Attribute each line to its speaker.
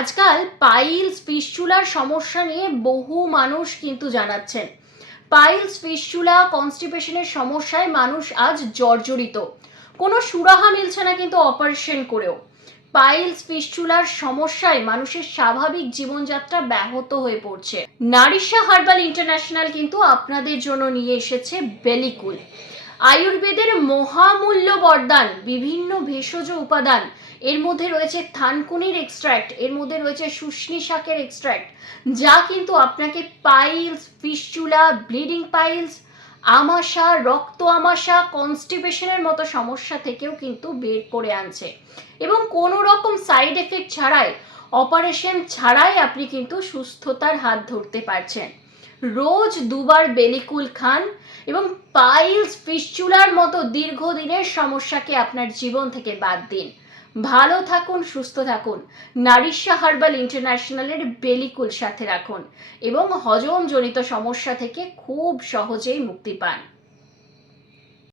Speaker 1: আজকাল পাইলস ফিস্চুলার সমস্যা নিয়ে বহু মানুষ কিন্তু জানাচ্ছেন। পাইলস ফিস্চুলা কনস্টিপেশনের সমস্যায় মানুষ আজ জর্জরিত। কোনো সুরাহা মিলছে না কিন্তু অপারেশন করেও। পাইলস ফিস্চুলার সমস্যায় মানুষের স্বাভাবিক জীবনযাত্রা ব্যাহত হয়ে পড়ছে। নারিশা হার্বাল ইন্টারন্যাশনাল কিন্তু আপনাদের জন্য নিয়ে এসেছে বেলিকুল। আয়ুর্বেদের মহামূল্য বরদান বিভিন্ন ভেষজ উপাদান। এর মধ্যে রয়েছে থানকুনির এক্সট্র্যাক্ট এর মধ্যে রয়েছে শুষ্নি শাকের এক্সট্র্যাক্ট যা কিন্তু আপনাকে পাইলস ফিস্চুলা ব্লিডিং পাইলস আমাশা, রক্ত আমাশা কনস্টিপেশনের মতো সমস্যা থেকেও কিন্তু বের করে আনছে। এবং কোনো রকম সাইড এফেক্ট ছাড়াই অপারেশন ছাড়াই আপনি কিন্তু সুস্থতার হাত ধরতে পারছেন। রোজ দুবার বেলিকুল খান এবং পাইলস ফিস্চুলার মতো দীর্ঘদিনের সমস্যাকে আপনার জীবন থেকে বাদ দিন। ভালো থাকুন, সুস্থ থাকুন। নারিশা হার্বাল ইন্টারন্যাশনালের বেলিকুল সাথে রাখুন এবং হজম হজমজনিত সমস্যা থেকে খুব সহজেই মুক্তি পান।